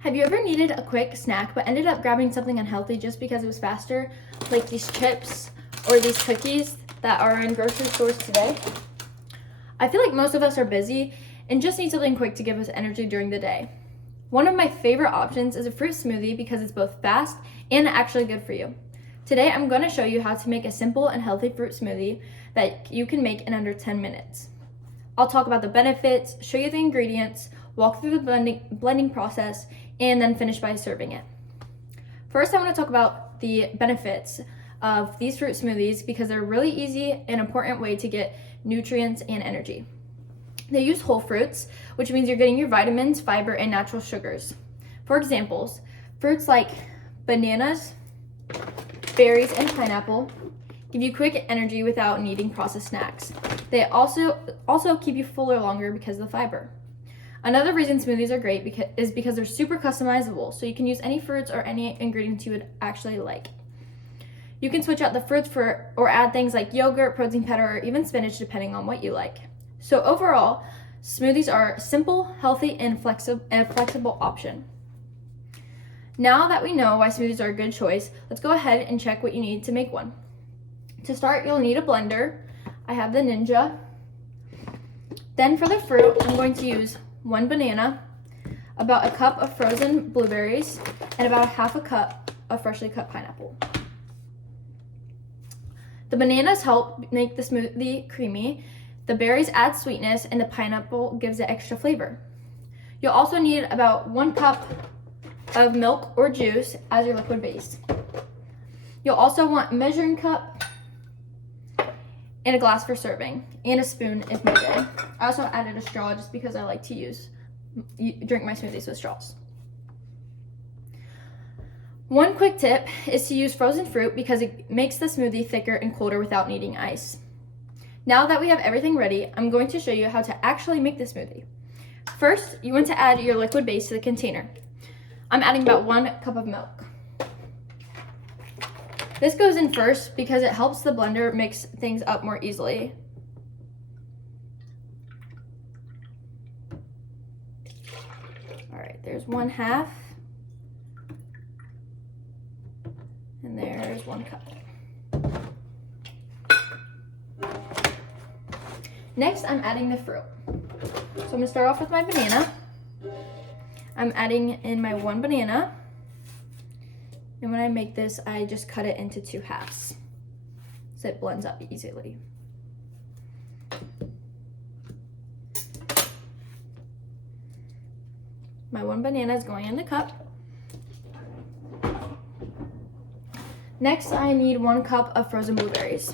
Have you ever needed a quick snack but ended up grabbing something unhealthy just because it was faster, like these chips or these cookies that are in grocery stores today? I feel like most of us are busy and just need something quick to give us energy during the day. One of my favorite options is a fruit smoothie because it's both fast and actually good for you. Today I'm going to show you how to make a simple and healthy fruit smoothie that you can make in under 10 minutes. I'll talk about the benefits, show you the ingredients, walk through the blending process, and then finish by serving it. First, I want to talk about the benefits of these fruit smoothies because they're a really easy and important way to get nutrients and energy. They use whole fruits, which means you're getting your vitamins, fiber, and natural sugars. For examples, fruits like bananas, berries, and pineapple give you quick energy without needing processed snacks. They also keep you fuller longer because of the fiber. Another reason smoothies are great is because they're super customizable, so you can use any fruits or any ingredients you would actually like. You can switch out the fruits or add things like yogurt, protein powder, or even spinach depending on what you like. So overall, smoothies are simple, healthy, and a flexible option. Now that we know why smoothies are a good choice, let's go ahead and check what you need to make one. To start, you'll need a blender. I have the Ninja. Then for the fruit, I'm going to use 1 banana, about a cup of frozen blueberries, and about half a cup of freshly cut pineapple. The bananas help make the smoothie creamy, the berries add sweetness, and the pineapple gives it extra flavor. You'll also need about 1 cup of milk or juice as your liquid base. You'll also want a measuring cup and a glass for serving, and a spoon if needed. I also added a straw just because I like to drink my smoothies with straws. One quick tip is to use frozen fruit because it makes the smoothie thicker and colder without needing ice. Now that we have everything ready, I'm going to show you how to actually make the smoothie. First, you want to add your liquid base to the container. I'm adding about 1 cup of milk. This goes in first because it helps the blender mix things up more easily. All right, there's 1/2. And there's 1 cup. Next, I'm adding the fruit. So I'm gonna start off with my banana. I'm adding in my 1 banana. And when I make this, I just cut it into 2 halves so it blends up easily. My 1 banana is going in the cup. Next, I need 1 cup of frozen blueberries.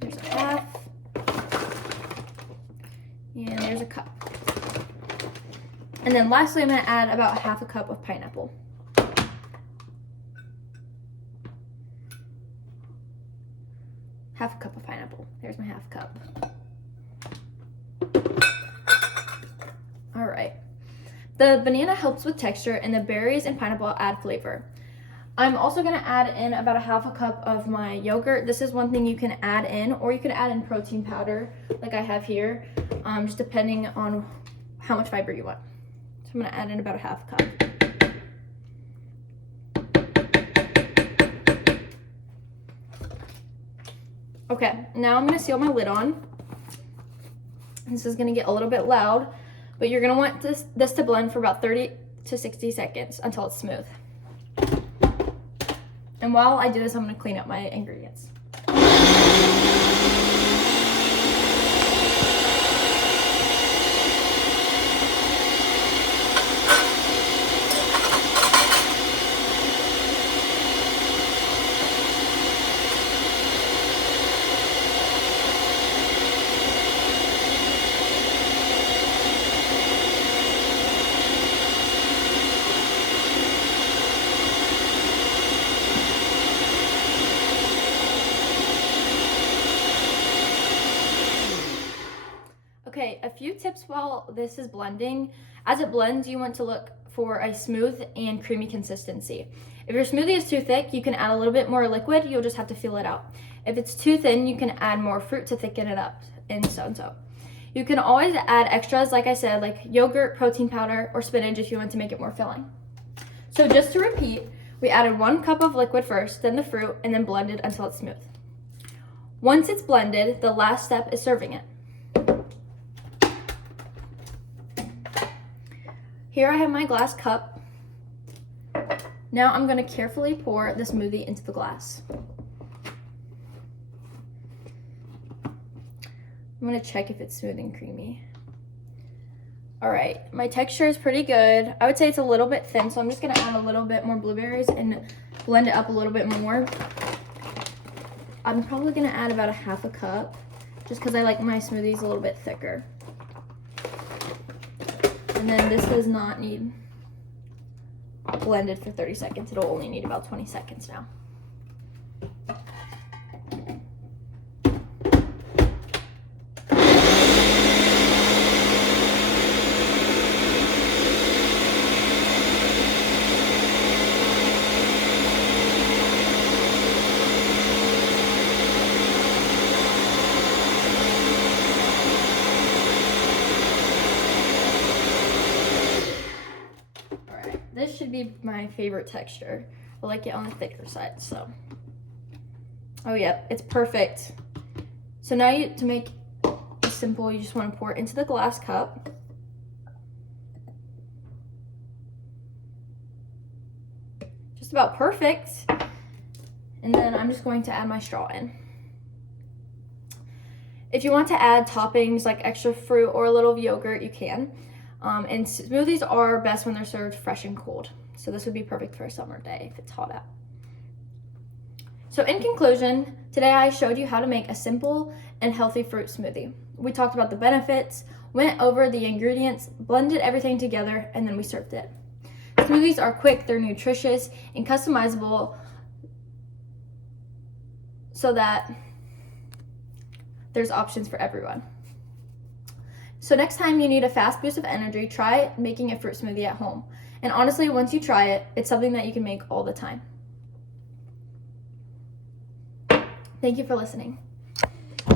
There's a half, and there's a cup. And then lastly, I'm going to add about half a cup of pineapple. Half a cup of pineapple. There's my half cup. All right. The banana helps with texture, and the berries and pineapple add flavor. I'm also going to add in about a half a cup of my yogurt. This is one thing you can add in, or you can add in protein powder like I have here, just depending on how much fiber you want. So I'm going to add in about a half cup. Okay, now I'm going to seal my lid on. This is going to get a little bit loud, but you're going to want this to blend for about 30 to 60 seconds until it's smooth. And while I do this, I'm going to clean up my ingredients. Okay, a few tips while this is blending. As it blends, you want to look for a smooth and creamy consistency. If your smoothie is too thick, you can add a little bit more liquid. You'll just have to feel it out. If it's too thin, you can add more fruit to thicken it up, and so and so. You can always add extras, like I said, like yogurt, protein powder, or spinach if you want to make it more filling. So just to repeat, we added 1 cup of liquid first, then the fruit, and then blended until it's smooth. Once it's blended, the last step is serving it. Here I have my glass cup. Now I'm going to carefully pour the smoothie into the glass. I'm going to check if it's smooth and creamy. All right, my texture is pretty good. I would say it's a little bit thin, so I'm just going to add a little bit more blueberries and blend it up a little bit more. I'm probably going to add about 1/2 cup just because I like my smoothies a little bit thicker. And then this does not need blended for 30 seconds. It'll only need about 20 seconds now. This should be my favorite texture. I like it on the thicker side, so. Oh yeah, it's perfect. So now to make it simple, you just want to pour it into the glass cup. Just about perfect. And then I'm just going to add my straw in. If you want to add toppings like extra fruit or a little yogurt, you can. And smoothies are best when they're served fresh and cold. So this would be perfect for a summer day if it's hot out. So in conclusion, today I showed you how to make a simple and healthy fruit smoothie. We talked about the benefits, went over the ingredients, blended everything together, and then we served it. Smoothies are quick, they're nutritious, and customizable so that there's options for everyone. So next time you need a fast boost of energy, try making a fruit smoothie at home. And honestly, once you try it, it's something that you can make all the time. Thank you for listening.